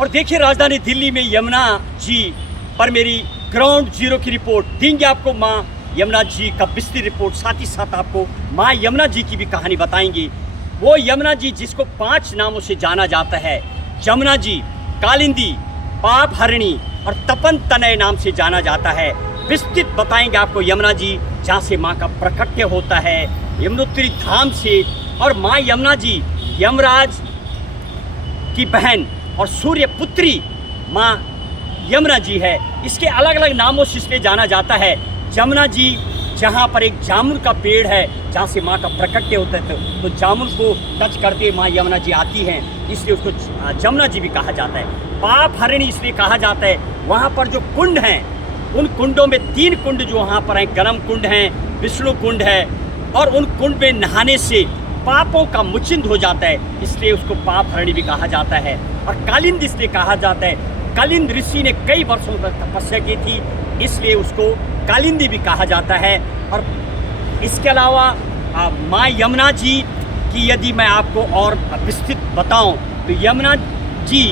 और देखिए राजधानी दिल्ली में यमुना जी पर मेरी ग्राउंड जीरो की रिपोर्ट देंगे आपको माँ यमुना जी का विस्तृत रिपोर्ट, साथ ही साथ आपको माँ यमुना जी की भी कहानी बताएंगे। वो यमुना जी जिसको 5 नामों से जाना जाता है, जमुना जी, कालिंदी, पाप हरिणी और तपन तनय नाम से जाना जाता है। विस्तृत बताएंगे आपको यमुना जी जहाँ से माँ का प्रकट्य होता है, यमुनोत्री धाम से। और माँ यमुना जी यमराज की बहन और सूर्य पुत्री माँ यमुना जी है। इसके अलग अलग नामों से इसलिए जाना जाता है। जमुना जी जहाँ पर एक जामुन का पेड़ है जहाँ से माँ का प्रकट्य होता है, तो जामुन को टच करते माँ यमुना जी आती हैं, इसलिए उसको जमुना जी भी कहा जाता है। पाप हरिणी इसलिए कहा जाता है, वहाँ पर जो कुंड हैं उन कुंडों में 3 कुंड जो वहाँ पर हैं, गरम कुंड हैं, विष्णु कुंड है, और उन कुंड में नहाने से पापों का मुचिंद हो जाता है, इसलिए उसको पाप हरिणी भी कहा जाता है। और कालिंद इसलिए कहा जाता है, कालिंद ऋषि ने कई वर्षों तक तपस्या की थी, इसलिए उसको कालिंदी भी कहा जाता है। और इसके अलावा माँ यमुना जी की यदि मैं आपको और विस्तृत बताऊं तो यमुना जी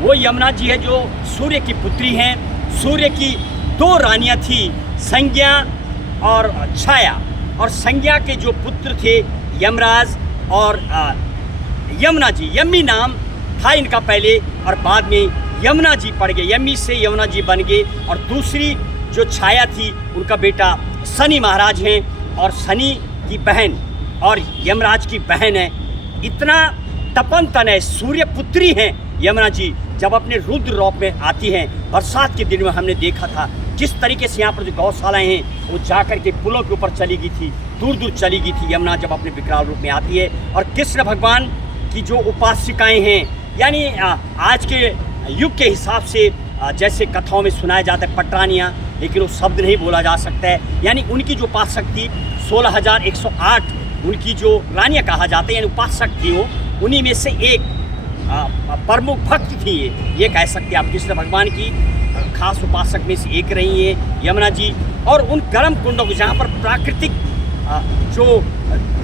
वो यमुना जी है जो सूर्य की पुत्री हैं। सूर्य की 2 रानियां थी, संज्ञा और छाया, और संज्ञा के जो पुत्र थे यमराज और यमुना जी, यम्मी नाम था इनका पहले, और बाद में यमुना जी पड़ गए, यम्मी से यमुना जी बन गए। और दूसरी जो छाया थी उनका बेटा शनि महाराज हैं, और शनि की बहन और यमराज की बहन है। इतना तपन तनय सूर्य पुत्री हैं यमुना जी। जब अपने रुद्र रूप में आती हैं, बरसात के दिन में हमने देखा था किस तरीके से यहाँ पर जो गौशालाएँ हैं वो जाकर के पुलों के ऊपर चली गई थी, दूर दूर चली गई थी यमुना जब अपने विकराल रूप में आती है। और कृष्ण भगवान की जो उपासिकाएँ हैं, यानी आज के युग के हिसाब से जैसे कथाओं में सुनाया जाता है पटरानियाँ, लेकिन वो शब्द नहीं बोला जा सकता है, यानी उनकी जो उपासक थी 16,108 उनकी जो रानियाँ कहा जाता है, यानी उपासक थी वो, उन्हीं में से एक प्रमुख भक्त थी ये कह सकते हैं आप। कृष्ण भगवान की खास उपासक में से एक रही है यमुना जी। और उन गर्म कुंडों को जहाँ पर प्राकृतिक जो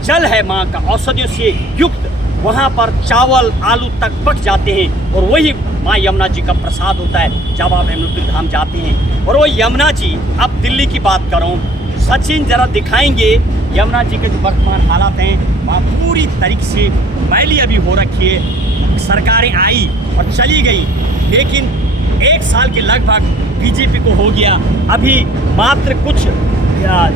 जल है माँ का औषधियों से युक्त, वहाँ पर चावल आलू तक पक जाते हैं, और वही माँ यमुना जी का प्रसाद होता है जब आप यमुनोत्री धाम जाते हैं। और वो यमुना जी, अब दिल्ली की बात करूँ, सचिन जरा दिखाएंगे यमुना जी के जो वर्तमान हालात हैं, वहाँ पूरी तरीके से मैली अभी हो रखी है। सरकारें आई और चली गई, लेकिन 1 साल के लगभग बीजेपी को हो गया। अभी मात्र कुछ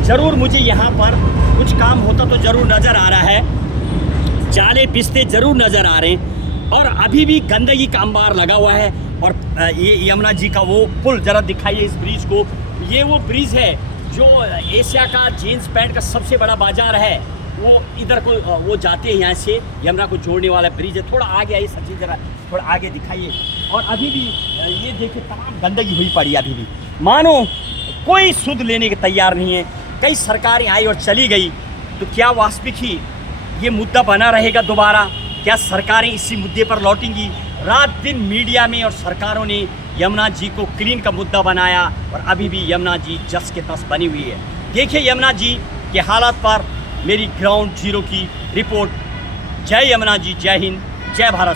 जरूर मुझे यहाँ पर कुछ काम होता तो ज़रूर नज़र आ रहा है, जाले पिसते ज़रूर नज़र आ रहे हैं, और अभी भी गंदगी का अंबार लगा हुआ है। और ये यमुना जी का वो पुल जरा दिखाइए इस ब्रिज को। ये वो ब्रिज है जो एशिया का जीन्स पैंट का सबसे बड़ा बाजार है, वो इधर को वो जाते हैं, यहाँ से यमुना को जोड़ने वाला ब्रिज है। थोड़ा आगे आइए सचिन, जरा थोड़ा आगे दिखाइए। और अभी भी ये देखिए तमाम गंदगी हुई पड़ी है, अभी भी मानो कोई सुध लेने के तैयार नहीं है। कई सरकारें आई और चली गई, तो क्या वास्तविक ही ये मुद्दा बना रहेगा दोबारा? क्या सरकारें इसी मुद्दे पर लौटेंगी? रात दिन मीडिया में और सरकारों ने यमुना जी को क्लीन का मुद्दा बनाया, और अभी भी यमुना जी जस के तस बनी हुई है। देखिए यमुना जी के हालात पर मेरी ग्राउंड जीरो की रिपोर्ट। जय यमुना जी, जय हिंद, जय भारत।